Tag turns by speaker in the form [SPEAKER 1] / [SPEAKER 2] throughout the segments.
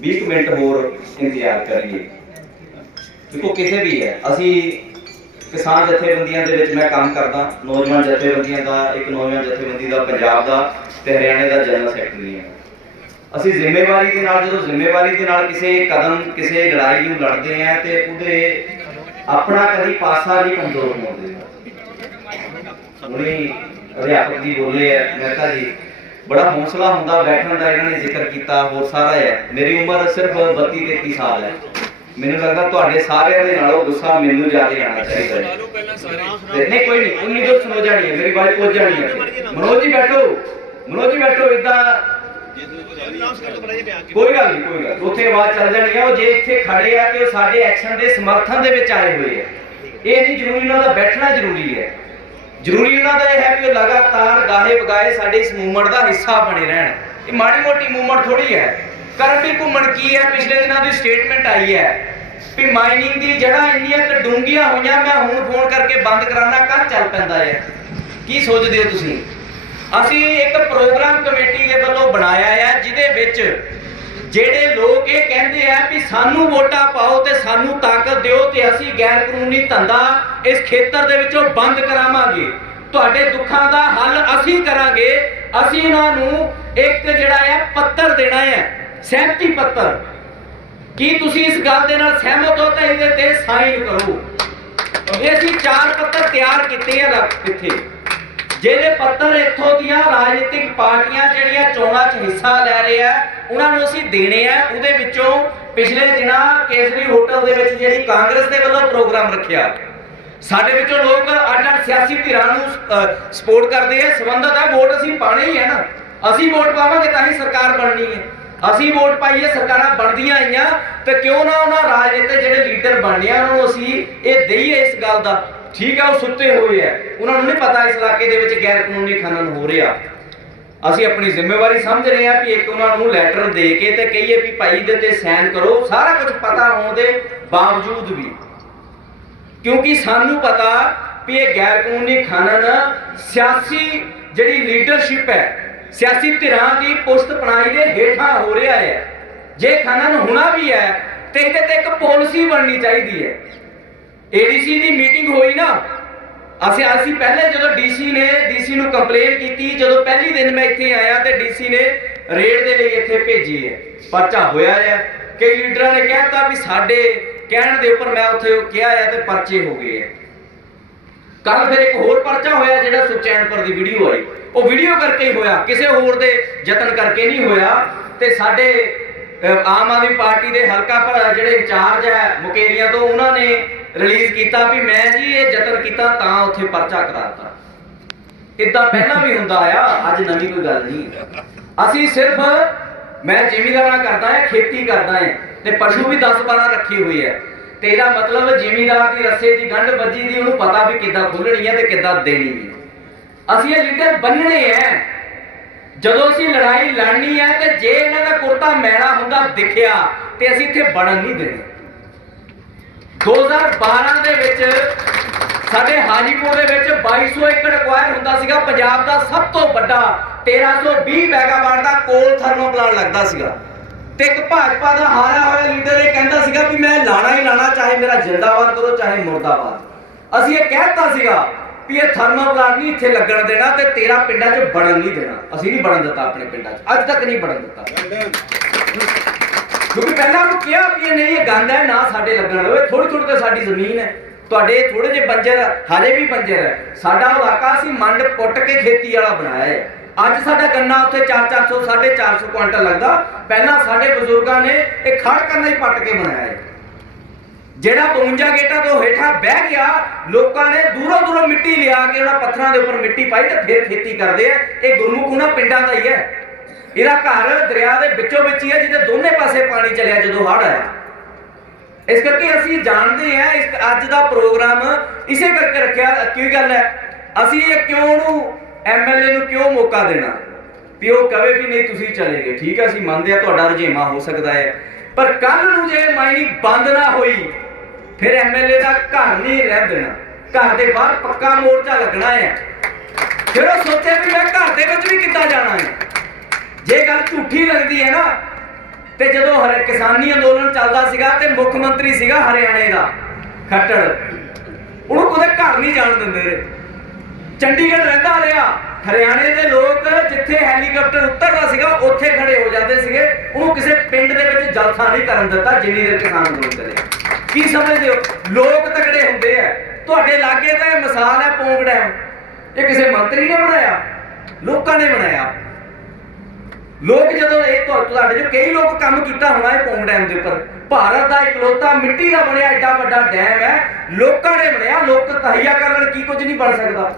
[SPEAKER 1] 20 minute ਹੋਰ ਇੰਤਜ਼ਾਰ ਕਰੀਏ। ਦੇਖੋ, ਕਿਸੇ ਵੀ ਹੈ, ਅਸੀਂ ਕਿਸਾਨ ਜਥੇਬੰਦੀਆਂ ਦੇ ਵਿੱਚ ਮੈਂ ਕੰਮ ਕਰਦਾ, ਨੌਜਵਾਨ ਜਥੇਬੰਦੀਆਂ ਦਾ, ਇੱਕ ਨੌਜਵਾਨ ਜਥੇਬੰਦੀ ਦਾ, ਪੰਜਾਬ ਦਾ ਤੇ ਹਰਿਆਣੇ ਦਾ ਜਨਰਲ ਸੈਕਟਰੀ ਹਾਂ। ਅਸੀਂ ਜ਼ਿੰਮੇਵਾਰੀ ਦੇ ਨਾਲ, ਜਦੋਂ ਜ਼ਿੰਮੇਵਾਰੀ ਦੇ ਨਾਲ ਕਿਸੇ ਕਦਮ, ਕਿਸੇ ਲੜਾਈ ਨੂੰ ਲੜਦੇ ਆ ਤੇ ਉਹਦੇ ਆਪਣਾ ਕਦੀ ਪਾਸਾ ਨਹੀਂ ਕਮਜ਼ੋਰ ਹੋਣ ਦਿੰਦਾ। ਹੁਣੀ ਅਧਿਆਪਕ ਜੀ ਬੋਲੇ ਆ ਮਹਿਤਾ ਜੀ ਬੜਾ ਹੌਸਲਾ ਹੁੰਦਾ ਬੈਠਣ ਦਾ, ਇਹਨਾਂ ਨੇ ਜ਼ਿਕਰ ਕੀਤਾ, ਹੋਰ ਸਾਰਾ ਹੈ। ਮੇਰੀ ਉਮਰ ਸਿਰਫ 32 33 ਸਾਲ ਹੈ। ਮੈਨੂੰ ਲੱਗਦਾ ਤੁਹਾਡੇ ਸਾਰਿਆਂ ਦੇ ਨਾਲੋਂ ਗੁੱਸਾ ਮੈਨੂੰ ਜ਼ਿਆਦਾ ਆਣਾ ਚਾਹੀਦਾ ਹੈ। ਤੇ ਨਹੀਂ, ਕੋਈ ਨਹੀਂ, ਉਨੀ ਦੋ ਸੁਣੋ ਜਾਣੀ ਹੈ ਮੇਰੀ ਬਾਤ ਪਹੁੰਚ ਜਾਣੀ ਹੈ। ਮਨੋਜ ਜੀ ਬੈਠੋ, ਮਨੋਜ ਜੀ ਬੈਠੋ ਇਦਾਂ ਕੋਈ ਗੱਲ ਨਹੀਂ, ਕੋਈ ਗੱਲ ਉੱਥੇ ਆਵਾਜ਼ ਚੱਲ ਜਾਣੀ ਆ, ਉਹ ਜੇ ਇੱਥੇ ਖੜੇ ਆ ਕਿ ਉਹ ਸਾਡੇ ਐਕਸ਼ਨ ਦੇ ਸਮਰਥਨ ਦੇ ਵਿੱਚ ਆਏ ਹੋਏ ਆ। ਇਹ ਨਹੀਂ ਜ਼ਰੂਰੀ ਉਹਨਾਂ ਦਾ ਬੈਠਣਾ ਜ਼ਰੂਰੀ ਹੈ। ਜ਼ਰੂਰੀ ਉਹਨਾਂ ਦਾ ਇਹ ਹੈ ਕਿ ਉਹ ਲਗਾਤਾਰ ਗਾਹੇ ਬਗਾਏ ਸਾਡੇ ਇਸ ਮੂਵਮੈਂਟ ਦਾ ਹਿੱਸਾ ਬਣੇ ਰਹਿਣ। ਇਹ ਮਾੜੀ ਮੋਟੀ ਮੂਵਮੈਂਟ ਥੋੜੀ ਹੈ। ਕਰਮਵੀਰ ਘੁੰਮਣ ਕੀ ਹੈ? ਪਿਛਲੇ ਦਿਨਾਂ ਦੀ ਸਟੇਟਮੈਂਟ ਆਈ ਹੈ ਵੀ ਮਾਈਨਿੰਗ ਦੀ ਜਗ੍ਹਾ ਇੰਨੀਆਂ ਕੁ ਡੂੰਘੀਆਂ ਹੋਈਆਂ, ਮੈਂ ਹੁਣ ਫੋਨ ਕਰਕੇ ਬੰਦ ਕਰਾਉਣਾ ਕੱਲ ਚੱਲ ਪੈਂਦਾ ਹੈ? ਕੀ ਸੋਚਦੇ ਹੋ ਤੁਸੀਂ? ਅਸੀਂ ਇੱਕ ਪ੍ਰੋਗਰਾਮ ਕਮੇਟੀ ਦੇ ਵੱਲੋਂ ਬਣਾਇਆ ਹੈ, ਜਿਹਦੇ ਵਿੱਚ ਜਿਹੜੇ ਲੋਕ ਇਹ ਕਹਿੰਦੇ ਆ ਵੀ ਸਾਨੂੰ ਵੋਟਾਂ ਪਾਓ ਤੇ ਸਾਨੂੰ ਤਾਕਤ ਦਿਓ ਤੇ ਅਸੀਂ ਗੈਰ ਕਾਨੂੰਨੀ ਧੰਦਾ ਇਸ ਖੇਤਰ ਦੇ ਵਿੱਚੋਂ ਬੰਦ ਕਰਾਵਾਂਗੇ। ਤੁਹਾਡੇ ਦੁੱਖਾਂ ਦਾ ਹੱਲ ਅਸੀਂ ਕਰਾਂਗੇ। ਅਸੀਂ ਉਹਨਾਂ ਨੂੰ ਇੱਕ ਜਿਹੜਾ ਹੈ ਪੱਤਰ ਦੇਣਾ ਹੈ, ਸਹਿਮਤੀ ਪੱਤਰ। ਕੀ ਤੁਸੀਂ ਇਸ ਗੱਲ ਦੇ ਨਾਲ ਸਹਿਮਤ ਹੋ ਤਾਂ ਇਹਦੇ ਤੇ ਸਾਈਨ ਕਰੋ। ਇਹ ਅਸੀਂ ਚਾਰ ਪੱਤਰ ਤਿਆਰ ਕੀਤੇ ਆ ਲੱਗ ਕਿੱਥੇ ਜਿਹੜੇ ਪੱਤਰ ਇੱਥੋਂ ਦੀਆਂ ਰਾਜਨੀਤਿਕ ਪਾਰਟੀਆਂ ਜਿਹੜੀਆਂ ਚੋਣਾਂ 'ਚ ਹਿੱਸਾ ਲੈ ਰਹੇ ਆ, ਉਹਨਾਂ ਨੂੰ ਅਸੀਂ ਦੇਣੇ ਆ। ਉਹਦੇ ਵਿੱਚੋਂ ਪਿਛਲੇ ਦਿਨਾਂ ਕੇਸਰੀ ਹੋਟਲ ਦੇ ਵਿੱਚ ਜਿਹੜੀ ਕਾਂਗਰਸ ਦੇ ਵੱਲੋਂ ਪ੍ਰੋਗਰਾਮ ਰੱਖਿਆ। ਸਾਡੇ ਵਿੱਚੋਂ ਲੋਕ ਅੱਡ ਅੱਡ ਸਿਆਸੀ ਧਿਰਾਂ ਨੂੰ ਸਪੋਰਟ ਕਰਦੇ ਆ। ਸੰਬੰਧਤ ਹੈ ਵੋਟ ਅਸੀਂ ਪਾਣੀ ਹੀ ਹੈ ਨਾ। ਅਸੀਂ ਵੋਟ ਪਾਵਾਂਗੇ ਤਾਂ ਹੀ ਸਰਕਾਰ ਬਣਨੀ ਹੈ। ਅਸੀਂ ਵੋਟ ਪਾਈਏ, ਸਰਕਾਰਾਂ ਬਣਦੀਆਂ ਆਈਆਂ ਤੇ ਕਿਉਂ ਨਾ ਉਹਨਾਂ ਰਾਜਨੀਤਿਕ ਜਿਹੜੇ ਲੀਡਰ ਬਣਨੇ ਆ, ਉਹਨਾਂ ਨੂੰ ਅਸੀਂ ਇਹ ਦਈਏ ਇਸ ਗੱਲ ਦਾ। ਠੀਕ ਹੈ ਉਹ ਸੁੱਤੇ ਹੋਏ ਆ। ਉਹਨਾਂ ਨੂੰ ਨਹੀਂ ਪਤਾ ਇਸ ਇਲਾਕੇ ਦੇ ਵਿੱਚ ਗੈਰ ਕਾਨੂੰਨੀ ਖਨਨ ਹੋ ਰਿਹਾ। ਅਸੀਂ ਆਪਣੀ ਜ਼ਿੰਮੇਵਾਰੀ ਸਮਝ ਰਹੇ ਹਾਂ ਵੀ ਇੱਕ ਉਹਨਾਂ ਨੂੰ ਲੈਟਰ ਦੇ ਕੇ ਤੇ ਕਹੀਏ ਵੀ ਭਾਈ ਦੇ ਤੇ ਸਾਈਨ ਕਰੋ, ਸਾਰਾ ਕੁਝ ਪਤਾ ਹੋਣ ਦੇ ਬਾਵਜੂਦ ਵੀ। ਕਿਉਂਕਿ ਸਾਨੂੰ ਪਤਾ ਵੀ ਇਹ ਗੈਰ ਕਾਨੂੰਨੀ ਖਨਨ ਸਿਆਸੀ ਜਿਹੜੀ ਲੀਡਰਸ਼ਿਪ ਹੈ, ਸਿਆਸੀ ਧਿਰਾਂ ਦੀ ਪੁਸ਼ਤ ਪਨਾਈ ਦੇ ਹੇਠਾਂ ਹੋ ਰਿਹਾ ਹੈ। ਜੇ ਖਨਨ ਹੋਣਾ ਵੀ ਹੈ, ਤੇ ਇਹਦੇ ਤੇ ਇੱਕ ਪਾਲਿਸੀ ਬਣਨੀ ਚਾਹੀਦੀ ਹੈ। ਏਡੀਸੀ ਦੀ ਮੀਟਿੰਗ ਹੋਈ ਨਾ, ਅਸੀਂ ਅਸੀਂ ਪਹਿਲੇ ਜਦੋਂ ਡੀਸੀ ਨੇ ਡੀਸੀ ਨੂੰ ਕੰਪਲੇਨ ਕੀਤੀ, ਜਦੋਂ ਪਹਿਲੀ ਦਿਨ ਮੈਂ ਇੱਥੇ ਆਇਆ ਤੇ ਡੀਸੀ ਨੇ ਰੇਡ ਦੇ ਲਈ ਇੱਥੇ ਭੇਜੀ ਹੈ। ਪਰਚਾ ਹੋਇਆ ਹੈ। ਕਈ ਲੀਡਰਾਂ ਨੇ ਕਹਿਤਾ ਵੀ ਸਾਡੇ ਕਹਿਣ ਦੇ ਉੱਪਰ ਮੈਂ ਉੱਥੇ ਕਿਹਾ ਹੈ ਤੇ ਪਰਚੇ ਹੋ ਗਏ ਹੈ। ਕੱਲ ਫਿਰ ਇੱਕ ਹੋਰ ਪਰਚਾ ਹੋਇਆ ਜਿਹੜਾ ਸੁਚੈਨਪੁਰ ਦੀ ਵੀਡੀਓ ਆਈ। ਉਹ ਵੀਡੀਓ ਕਰਕੇ ਹੋਇਆ, ਕਿਸੇ ਹੋਰ ਦੇ ਯਤਨ ਕਰਕੇ ਨਹੀਂ ਹੋਇਆ ਤੇ ਸਾਡੇ ਆਮ ਆਦਮੀ ਪਾਰਟੀ ਦੇ ਹਲਕਾ ਭਰਾ ਜਿਹੜੇ ਇੰਚਾਰਜ ਹੈ ਮੁਕੇਰੀਆਂ ਤੋਂ, ਉਹਨਾਂ ਨੇ ਰਿਲੀਜ਼ ਕੀਤਾ ਵੀ ਮੈਂ ਜੀ ਇਹ ਯਤਨ ਕੀਤਾ ਤਾਂ ਉੱਥੇ ਪਰਚਾ ਕਰਾਤਾ ਇਦਾਂ ਪਹਿਲਾਂ ਵੀ ਹੁੰਦਾ ਆ, ਅੱਜ ਨਵੀਂ ਕੋਈ ਗੱਲ ਨਹੀਂ ਅਸੀਂ ਸਿਰਫ, ਮੈਂ ਜ਼ਿਮੀਦਾਰਾਂ ਕਰਦਾ ਹਾਂ, ਖੇਤੀ ਕਰਦਾ ਹਾਂ ਤੇ ਪਸ਼ੂ ਵੀ 10 12 ਰੱਖੀ ਹੋਈ ਹੈ ਤੇ ਇਹਦਾ ਮਤਲਬ ਜ਼ਿਮੀਦਾਰ ਦੀ ਰੱਸੇ ਦੀ ਗੰਢ ਵੱਜੀ ਦੀ, ਉਹਨੂੰ ਪਤਾ ਵੀ ਕਿੱਦਾਂ ਖੋਲਣੀ ਹੈ ਤੇ ਕਿੱਦਾਂ ਦੇਣੀ ਹੈ ਅਸੀਂ ਇਹ ਲੀਡਰ ਬੰਨਣੇ ਐ ਜਦੋਂ ਅਸੀਂ ਲੜਾਈ ਲੜਨੀ ਹੈ ਤੇ ਜੇ ਇਹਨਾਂ ਦਾ ਕੁਰਤਾ ਮੈਲਾ ਹੁੰਦਾ ਦਿਖਿਆ ਤੇ ਅਸੀਂ ਇੱਥੇ ਬਣਨ ਨਹੀਂ ਦੇਣੇ। 2012 ਦੇ ਵਿੱਚ ਸਾਡੇ ਹਾਜੀਪੁਰ ਦੇ ਵਿੱਚ 2200 ਏਕੜ ਅਕਵਾਇਰ ਹੁੰਦਾ ਸੀਗਾ। ਪੰਜਾਬ ਦਾ ਸਭ ਤੋਂ ਵੱਡਾ 1320 ਮੈਗਾਵਾਟ ਦਾ ਕੋਲ ਥਰਮਲ ਪਲਾਂਟ ਲੱਗਦਾ ਸੀਗਾ। ਤੇ ਇੱਕ ਭਾਜਪਾ ਦਾ ਹਾਰਿਆ ਹੋਇਆ ਲੀਡਰ ਇਹ ਕਹਿੰਦਾ ਸੀਗਾ ਵੀ ਮੈਂ ਲਾਣਾ ਹੀ ਲਾਣਾ, ਚਾਹੇ ਮੇਰਾ ਜਿੰਦਾਬਾਦ ਕਰੋ, ਚਾਹੇ ਮੁਰਦਾਬਾਦ। ਅਸੀਂ ਇਹ ਕਹਿਤਾ ਸੀਗਾ ਵੀ ਇਹ ਥਰਮਲ ਪਲਾਂਟ ਨਹੀਂ ਇੱਥੇ ਲੱਗਣ ਦੇਣਾ ਤੇ ਤੇਰਾ ਪਿੰਡਾਂ 'ਚ ਬਣਨ ਨਹੀਂ ਦੇਣਾ। ਅਸੀਂ ਨਹੀਂ ਬਣਨ ਦਿੱਤਾ ਆਪਣੇ ਪਿੰਡਾਂ 'ਚ। ਅੱਜ ਤੱਕ ਨਹੀਂ ਬਣਨ ਦਿੱਤਾ। ਕਿਉਂਕਿ ਪਹਿਲਾਂ ਉਹ ਕਿਹਾ ਵੀ ਇਹ ਨਹੀਂ, ਇਹ ਗੰਦ ਹੈ, ਨਾ ਸਾਡੇ ਲੱਗਣ ਹੋਵੇ ਥੋੜੀ ਥੋੜੀ ਤਾਂ ਸਾਡੀ ਜ਼ਮੀਨ ਹੈ। ਤੁਹਾਡੇ ਥੋੜੇ ਜਿਹੇ ਬੰਜਰ ਹਜੇ ਵੀ ਬੰਜਰ ਹੈ। ਸਾਡਾ ਇਲਾਕਾ ਸੀ ਮੰਡ ਪੁੱਟ ਕੇ ਖੇਤੀ ਵਾਲਾ ਬਣਾਇਆ ਹੈ। ਅੱਜ ਸਾਡਾ ਗੰਨਾ ਉੱਥੇ 4-400 450 ਕੁਇੰਟਲ ਲੱਗਦਾ। ਪਹਿਲਾਂ ਸਾਡੇ ਬਜ਼ੁਰਗਾਂ ਨੇ ਇਹ ਖੜ ਕਰਨਾ ਹੀ ਪੱਟ ਕੇ ਬਣਾਇਆ ਹੈ। ਜਿਹੜਾ 52 ਗੇਟਾਂ ਤੋਂ ਹੇਠਾਂ ਬਹਿ ਗਿਆ, ਲੋਕਾਂ ਨੇ ਦੂਰੋਂ ਦੂਰੋਂ ਮਿੱਟੀ ਲਿਆ ਕੇ ਉਹਨਾਂ ਪੱਥਰਾਂ ਦੇ ਉੱਪਰ ਮਿੱਟੀ ਪਾਈ ਤੇ ਫਿਰ ਖੇਤੀ ਕਰਦੇ ਆ। ਇਹ ਗੁਰਮੁਖ ਉਹਨਾਂ ਪਿੰਡਾਂ ਦਾ ਹੀ ਹੈ। ਇਹਦਾ ਘਰ ਦਰਿਆ ਦੇ ਵਿੱਚੋਂ ਵਿੱਚ ਹੀ ਹੈ, ਜਿਹਦੇ ਦੋਨੇ ਪਾਸੇ ਪਾਣੀ ਚੱਲਿਆ ਜਦੋਂ ਹੜ੍ਹ ਆਇਆ। ਇਸ ਕਰਕੇ ਅਸੀਂ ਜਾਣਦੇ ਹਾਂ, ਇਸ ਅੱਜ ਦਾ ਪ੍ਰੋਗਰਾਮ ਇਸੇ ਕਰਕੇ ਰੱਖਿਆ, ਕੀ ਗੱਲ ਹੈ? ਅਸੀਂ ਇਹ ਕਿਉਂ ਨੂੰ ਐਮਐਲਏ ਨੂੰ ਕਿਉਂ ਮੌਕਾ ਦੇਣਾ? ਵੀ ਉਹ ਕਵੇ ਵੀ ਨਹੀਂ, ਤੁਸੀਂ ਚਲੇ ਗਏ। ਠੀਕ ਹੈ, ਅਸੀਂ ਮੰਨਦੇ ਆ ਤੁਹਾਡਾ ਰੁਝੇਵਾਂ ਹੋ ਸਕਦਾ ਹੈ। ਪਰ ਕੱਲ ਨੂੰ ਜੇ ਮਾਈਨਿੰਗ ਬੰਦ ਨਾ ਹੋਈ, ਫਿਰ ਐਮਐਲਏ ਦਾ ਘਰ ਨਹੀਂ ਰਹਿ ਦੇਣਾ। ਘਰ ਦੇ ਬਾਹਰ ਪੱਕਾ ਮੋਰਚਾ ਲੱਗਣਾ ਹੈ। ਫਿਰ ਉਹ ਸੋਚੇ ਵੀ ਮੈਂ ਘਰ ਦੇ ਵਿੱਚ ਵੀ ਕਿੱਦਾਂ ਜਾਣਾ ਹੈ? ਜੇ ਗੱਲ ਝੂਠੀ ਲੱਗਦੀ ਹੈ ਨਾ, ਤੇ ਜਦੋਂ ਹਰ, ਕਿਸਾਨੀ ਅੰਦੋਲਨ ਚੱਲਦਾ ਸੀਗਾ ਤੇ ਮੁੱਖ ਮੰਤਰੀ ਸੀਗਾ ਹਰਿਆਣੇ ਦਾ, ਖੱਟੜ, ਉਹਨੂੰ ਕਦੇ ਘਰ ਨਹੀਂ ਜਾਣ ਦਿੰਦੇ। ਰਹੇ ਚੰਡੀਗੜ੍ਹ ਰਹਿੰਦਾ ਰਿਹਾ, ਹਰਿਆਣੇ ਦੇ ਲੋਕ ਜਿੱਥੇ ਹੈਲੀਕਾਪਟਰ ਉਤਰਦਾ ਸੀਗਾ, ਉੱਥੇ ਖੜੇ ਹੋ ਜਾਂਦੇ ਸੀਗੇ। ਉਹਨੂੰ ਕਿਸੇ ਪਿੰਡ ਦੇ ਵਿੱਚ ਜਲਸਾ ਨਹੀਂ ਕਰਨ ਦਿੱਤਾ ਜਿੰਨੀ ਦੇਰ ਕਿਸਾਨ ਅੰਦੋਲਨ ਚੱਲਿਆ। ਕੀ ਸਮਝਦੇ ਹੋ? ਲੋਕ ਤਕੜੇ ਹੁੰਦੇ ਆ। ਤੁਹਾਡੇ ਲਾਗੇ ਤਾਂ ਇਹ ਮਿਸਾਲ ਹੈ ਪੌਂਗ ਡੈਮ। ਇਹ ਕਿਸੇ ਮੰਤਰੀ ਨੇ ਬਣਾਇਆ? ਲੋਕਾਂ ਨੇ ਬਣਾਇਆ। ਲੋਕ ਜਦੋਂ ਇਹ ਤੁਹਾਡੇ ਜੋ ਕਈ ਲੋਕ ਕੰਮ ਕੀਤਾ ਹੋਣਾ ਇਹ ਪੌਂਗ ਡੈਮ ਦੇ ਉੱਪਰ। ਭਾਰਤ ਦਾ ਇਕਲੌਤਾ ਮਿੱਟੀ ਦਾ ਬਣਿਆ ਐਡਾ ਵੱਡਾ ਡੈਮ ਹੈ। ਲੋਕਾਂ ਨੇ ਬਣਿਆ, ਲੋਕ ਤਹਈਆ ਕਰਨ ਕੀ ਕੁਝ ਨਹੀਂ ਬਣ ਸਕਦਾ।